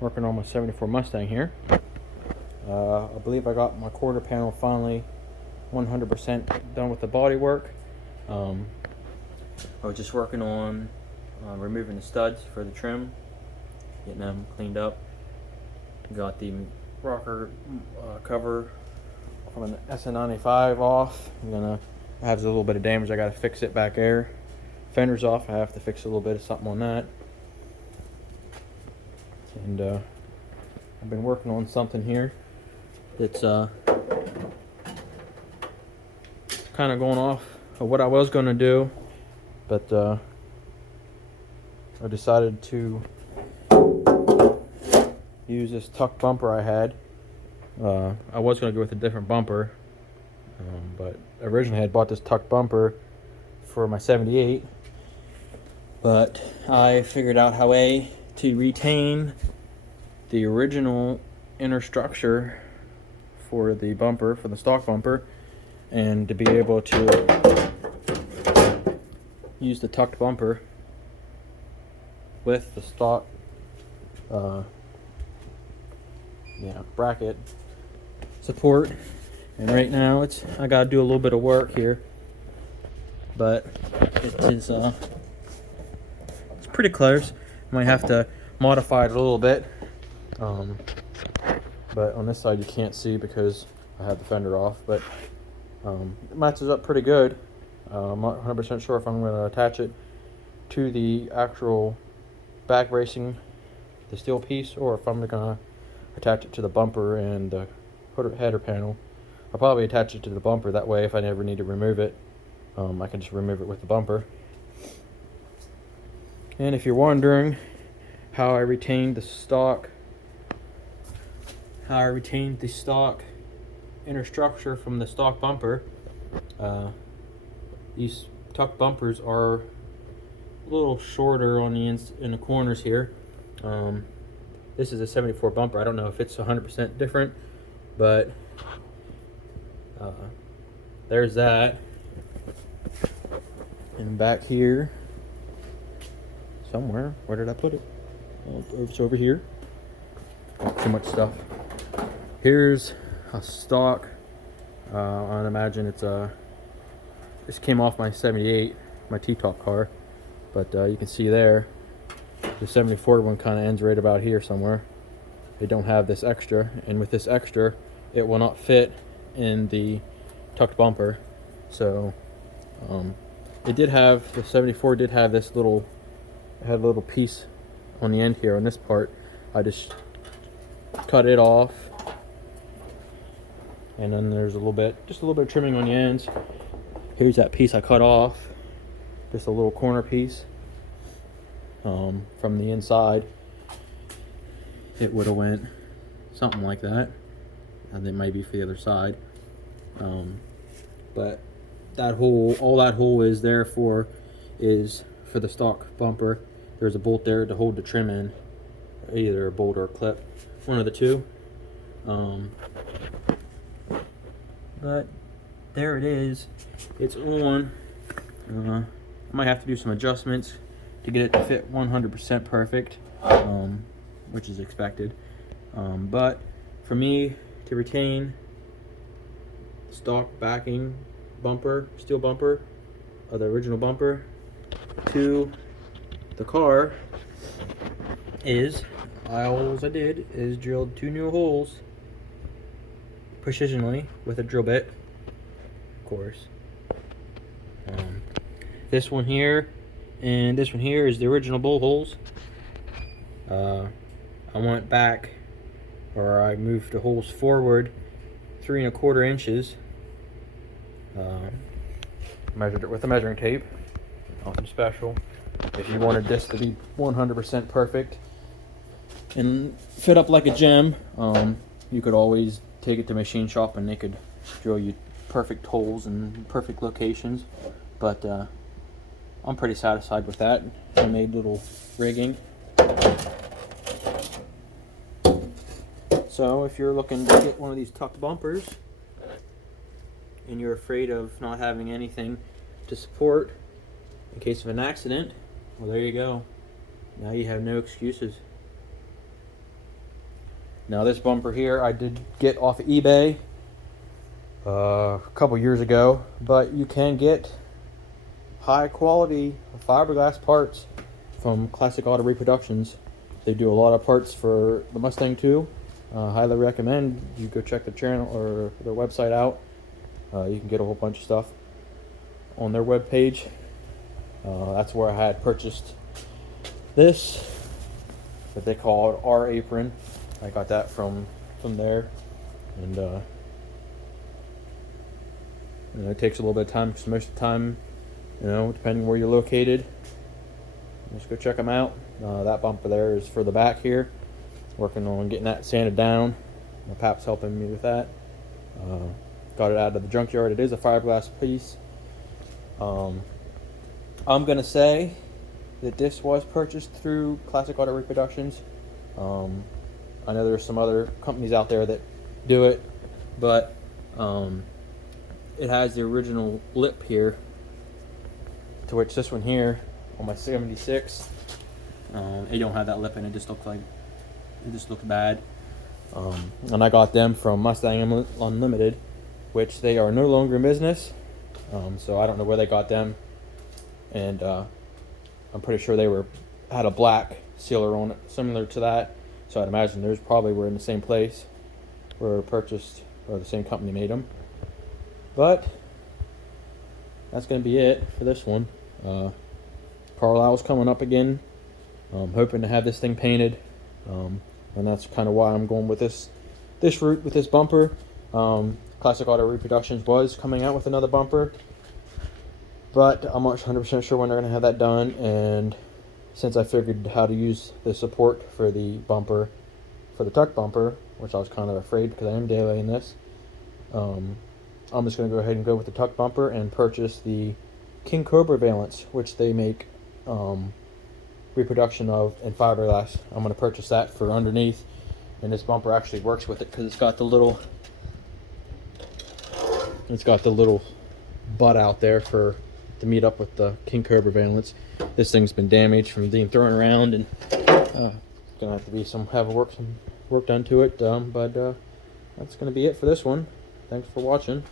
working on my 74 Mustang here. I believe I got my quarter panel finally 100% done with the bodywork. I was just working on removing the studs for the trim, getting them cleaned up. Got the rocker cover from an SN95 off. I have a little bit of damage. I got to fix it back there. Fender's off. I have to fix a little bit of something on that. And I've been working on something here that's kind of going off of what I was going to do, but I decided to use this tuck bumper I had. I was going to go with a different bumper, but originally I had bought this tuck bumper for my 78, but I figured out how to retain the original inner structure for the bumper, for the stock bumper, and to be able to use the tucked bumper with the stock bracket support. And right now I gotta do a little bit of work here, but it is it's pretty close. I might have to modify it a little bit, but on this side you can't see because I have the fender off, but it matches up pretty good. I'm not 100% sure if I'm going to attach it to the actual back bracing, the steel piece, or if I'm going to attach it to the bumper and the header panel. I'll probably attach it to the bumper, that way if I never need to remove it, I can just remove it with the bumper. And if you're wondering how I retained the stock inner structure from the stock bumper, these tuck bumpers are a little shorter on the in the corners here. This is a 74 bumper. I don't know if it's 100% different, but there's that. And back here somewhere, where did I put it? Oh, it's over here. Oh, too much stuff. Here's a stock. I'd imagine it's this came off my 78, my T-top car, but you can see there the 74 one kind of ends right about here somewhere. They don't have this extra, and with this extra it will not fit in the tucked bumper. So the 74 did have this little, it had a little piece on the end here on this part. I just cut it off, and then there's just a little bit of trimming on the ends. Here's that piece I cut off, just a little corner piece from the inside. It would have went something like that, and it might be for the other side. But that hole, all that hole is there for is for the stock bumper. There's a bolt there to hold the trim in, either a bolt or a clip, one of the two. But there it is. It's on. I might have to do some adjustments to get it to fit 100% perfect, which is expected. But for me to retain the stock backing bumper, steel bumper, of the original bumper to the car, all I did is drilled 2 new holes precisionally with a drill bit, of course. This one here and this one here is the original bowl holes. I went back, or I moved the holes forward 3 1/4 inches. Measured it with a measuring tape, nothing special. If you wanted this to be 100% perfect and fit up like a gem, you could always take it to machine shop and they could drill you perfect holes in perfect locations. But I'm pretty satisfied with that. I made little rigging. So if you're looking to get one of these tucked bumpers and you're afraid of not having anything to support in case of an accident, well, there you go. Now you have no excuses. Now this bumper here I did get off of eBay a couple years ago, but you can get high quality fiberglass parts from Classic Auto Reproductions. They do a lot of parts for the Mustang too. Highly recommend you go check their channel or their website out. You can get a whole bunch of stuff on their webpage. That's where I had purchased this that they called our apron. I got that from there, and it takes a little bit of time because most of the time, depending where you're located, just go check them out. That bumper there is for the back here. Working on getting that sanded down. My pap's helping me with that. Got it out of the junkyard. It is a fiberglass piece. I'm gonna say that this was purchased through Classic Auto Reproductions. I know there's some other companies out there that do it, but it has the original lip here, to which this one here on my 76, it don't have that lip, and it just looks bad. And I got them from Mustang Unlimited, which they are no longer in business. So I don't know where they got them, and I'm pretty sure they had a black sealer on it, similar to that. So I'd imagine theirs probably were in the same place, were purchased, or the same company made them. But that's going to be it for this one. Carlisle's coming up again. I'm hoping to have this thing painted, and that's kind of why I'm going with this route with this bumper. Classic Auto Reproductions was coming out with another bumper, but I'm not 100% sure when they're going to have that done. And since I figured how to use the support for the bumper, for the tuck bumper, which I was kind of afraid because I am delaying this, I'm just going to go ahead and go with the tuck bumper and purchase the King Cobra valance, which they make reproduction of in fiberglass. I'm going to purchase that for underneath, and this bumper actually works with it because it's got the little butt out there to meet up with the King Cobra valance. This thing's been damaged from being thrown around, and gonna have to be some work done to it. But that's gonna be it for this one. Thanks for watching.